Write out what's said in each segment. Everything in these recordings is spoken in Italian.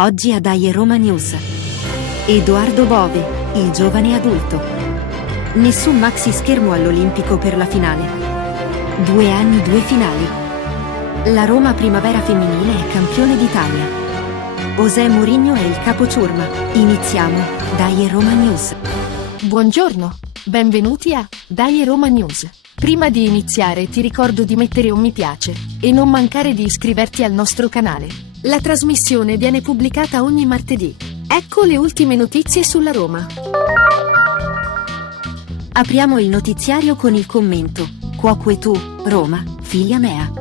Oggi a Dai Roma News. Edoardo Bove, il giovane adulto. Nessun maxi schermo all'Olimpico per la finale. 2 anni, 2 finali. La Roma Primavera femminile è campione d'Italia. José Mourinho è il capo ciurma. Iniziamo, Dai Roma News. Buongiorno, benvenuti a Dai Roma News. Prima di iniziare ti ricordo di mettere un mi piace e non mancare di iscriverti al nostro canale. La trasmissione viene pubblicata ogni martedì. Ecco le ultime notizie sulla Roma. Apriamo il notiziario con il commento: Quoque tu, Roma, figlia mea.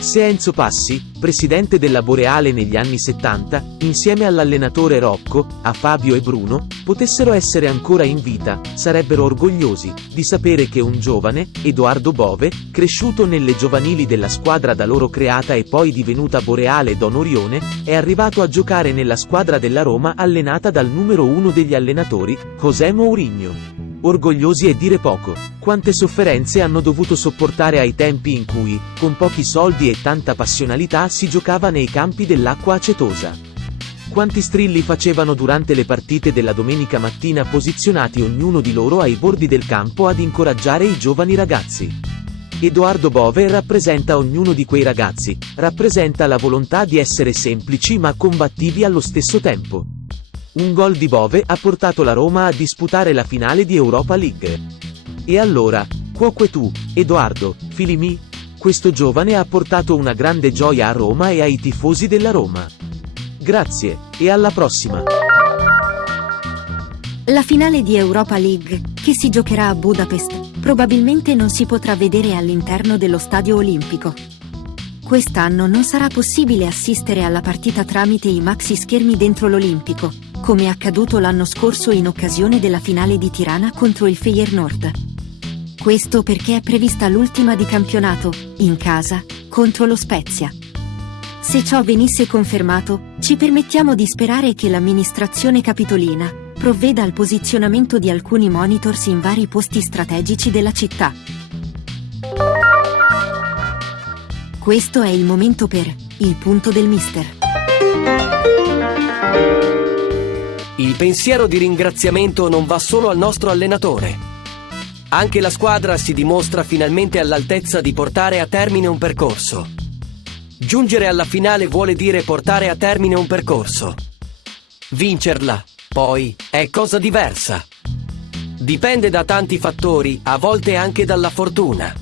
Se Enzo Passi, presidente della Boreale negli anni 70, insieme all'allenatore Rocco, a Fabio e Bruno, potessero essere ancora in vita, sarebbero orgogliosi di sapere che un giovane, Edoardo Bove, cresciuto nelle giovanili della squadra da loro creata e poi divenuta Boreale Don Orione, è arrivato a giocare nella squadra della Roma allenata dal numero 1 degli allenatori, José Mourinho. Orgogliosi è dire poco. Quante sofferenze hanno dovuto sopportare ai tempi in cui, con pochi soldi e tanta passionalità, si giocava nei campi dell'acqua acetosa. Quanti strilli facevano durante le partite della domenica mattina posizionati ognuno di loro ai bordi del campo ad incoraggiare i giovani ragazzi. Edoardo Bove rappresenta ognuno di quei ragazzi, rappresenta la volontà di essere semplici ma combattivi allo stesso tempo. Un gol di Bove ha portato la Roma a disputare la finale di Europa League. E allora, quoque tu, Edoardo, fili mi? Questo giovane ha portato una grande gioia a Roma e ai tifosi della Roma. Grazie, e alla prossima. La finale di Europa League, che si giocherà a Budapest, probabilmente non si potrà vedere all'interno dello Stadio Olimpico. Quest'anno non sarà possibile assistere alla partita tramite i maxi schermi dentro l'Olimpico, come accaduto l'anno scorso in occasione della finale di Tirana contro il Feyenoord. Questo perché è prevista l'ultima di campionato, in casa, contro lo Spezia. Se ciò venisse confermato, ci permettiamo di sperare che l'amministrazione capitolina provveda al posizionamento di alcuni monitors in vari posti strategici della città. Questo è il momento per il punto del mister. Il pensiero di ringraziamento non va solo al nostro allenatore. Anche la squadra si dimostra finalmente all'altezza di portare a termine un percorso. Giungere alla finale vuole dire portare a termine un percorso. Vincerla, poi, è cosa diversa. Dipende da tanti fattori, a volte anche dalla fortuna.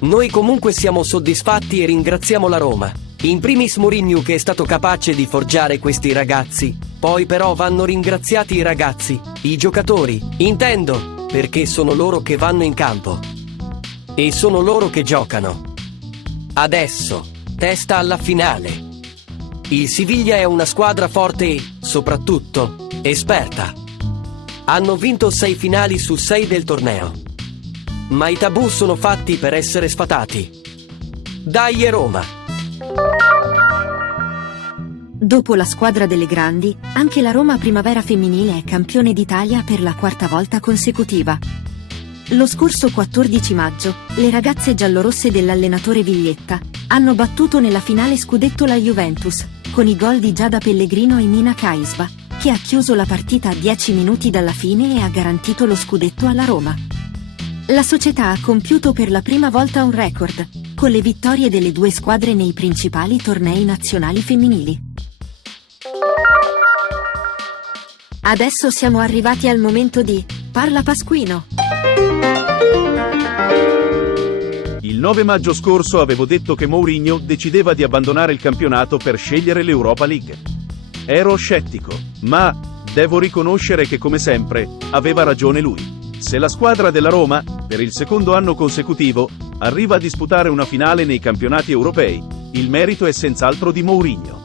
Noi comunque siamo soddisfatti e ringraziamo la Roma. In primis Mourinho che è stato capace di forgiare questi ragazzi. Poi però vanno ringraziati i ragazzi, i giocatori, intendo, perché sono loro che vanno in campo. E sono loro che giocano. Adesso, testa alla finale. Il Siviglia è una squadra forte e, soprattutto, esperta. Hanno vinto 6 finali su 6 del torneo. Ma i tabù sono fatti per essere sfatati. Dai Roma! Dopo la squadra delle grandi, anche la Roma Primavera femminile è campione d'Italia per la 4ª volta consecutiva. Lo scorso 14 maggio, le ragazze giallorosse dell'allenatore Viglietta hanno battuto nella finale scudetto la Juventus, con i gol di Giada Pellegrino e Nina Kaisba, che ha chiuso la partita a 10 minuti dalla fine e ha garantito lo scudetto alla Roma. La società ha compiuto per la prima volta un record, con le vittorie delle 2 squadre nei principali tornei nazionali femminili. Adesso siamo arrivati al momento di Parla Pasquino. Il 9 maggio scorso avevo detto che Mourinho decideva di abbandonare il campionato per scegliere l'Europa League. Ero scettico, ma devo riconoscere che come sempre aveva ragione lui. Se la squadra della Roma, per il 2º anno consecutivo, arriva a disputare una finale nei campionati europei, il merito è senz'altro di Mourinho.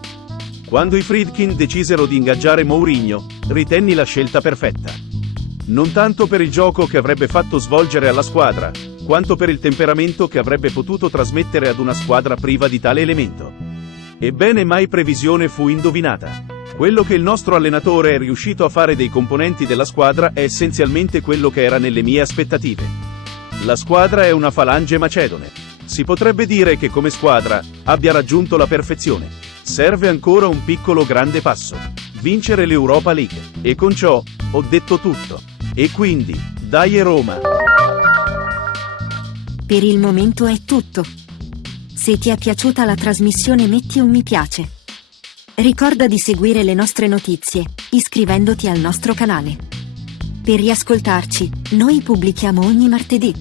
Quando i Friedkin decisero di ingaggiare Mourinho, ritenni la scelta perfetta. Non tanto per il gioco che avrebbe fatto svolgere alla squadra, quanto per il temperamento che avrebbe potuto trasmettere ad una squadra priva di tale elemento. Ebbene, mai previsione fu indovinata. Quello che il nostro allenatore è riuscito a fare dei componenti della squadra è essenzialmente quello che era nelle mie aspettative. La squadra è una falange macedone. Si potrebbe dire che come squadra abbia raggiunto la perfezione. Serve ancora un piccolo grande passo: vincere l'Europa League. E con ciò ho detto tutto. E quindi, dai Roma! Per il momento è tutto. Se ti è piaciuta la trasmissione metti un mi piace. Ricorda di seguire le nostre notizie, iscrivendoti al nostro canale. Per riascoltarci, noi pubblichiamo ogni martedì.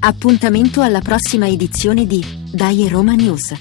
Appuntamento alla prossima edizione di Dai Roma News.